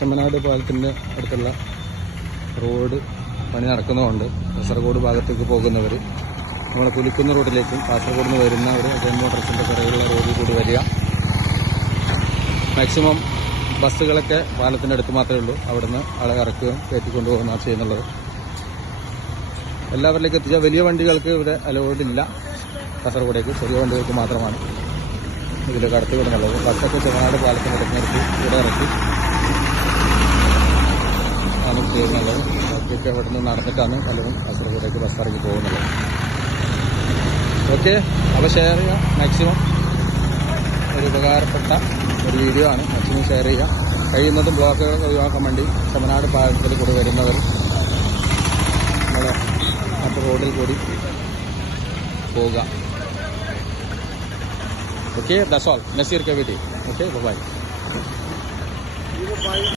ചെമ്മനാട് പാലത്തിൻ്റെ അടുത്തുള്ള റോഡ് പണി നടക്കുന്നതുകൊണ്ട് കാസർഗോഡ് ഭാഗത്തേക്ക് പോകുന്നവർ നമ്മുടെ പുലിക്കുന്ന് റോഡിലേക്കും കാസർഗോഡ് നിന്ന് വരുന്നവർ ജൻ മോട്ടോഴ്സിൻ്റെ പിറകിലുള്ള റോഡിൽ കൂടി വരിക. മാക്സിമം ബസ്സുകളൊക്കെ പാലത്തിൻ്റെ അടുത്ത് മാത്രമേ ഉള്ളൂ. അവിടുന്ന് ആളെ ഇറക്കുകയും കയറ്റിക്കൊണ്ടുപോകുകയാണ് ചെയ്യുന്നുള്ളത്. എല്ലാവരിലേക്ക് എത്തിച്ചാൽ വലിയ വണ്ടികൾക്ക് ഇവിടെ അലൗഡ് ഇല്ല. കാസർഗോഡേക്ക് ചെറിയ വണ്ടികൾക്ക് മാത്രമാണ് ഇതിൽ കടത്തി വിടുന്നുള്ളത്. ബസ്സൊക്കെ ചെമ്മനാട് പാലത്തിൻ്റെ അടുത്ത് നിർത്തി ഇവിടെ ഇറക്കി ആണ് ചെയ്യുന്നുള്ളത്. ബാക്കിയൊക്കെ ഇവിടെ നിന്ന് നടന്നിട്ടാണ് പലരും കാസർഗോഡേക്ക് ബസ് ഇറങ്ങി പോകുന്നുള്ളത്. ഓക്കെ, അപ്പോൾ ഷെയർ ചെയ്യുക. മാക്സിമം ഒരു ഉപകാരപ്പെട്ട ഒരു വീഡിയോ ആണ്. മാക്സിമം ഷെയർ ചെയ്യുക. കഴിയുന്നതും ബ്ലോക്കുകൾ ഒഴിവാക്കാൻ വേണ്ടി ചെമ്മനാട് പാലത്തിൽ കൂടി വരുന്നവർ നമ്മളെ മറ്റു റോഡിൽ കൂടി പോവുക. Okay, that's all. Naseer K video. Okay, by.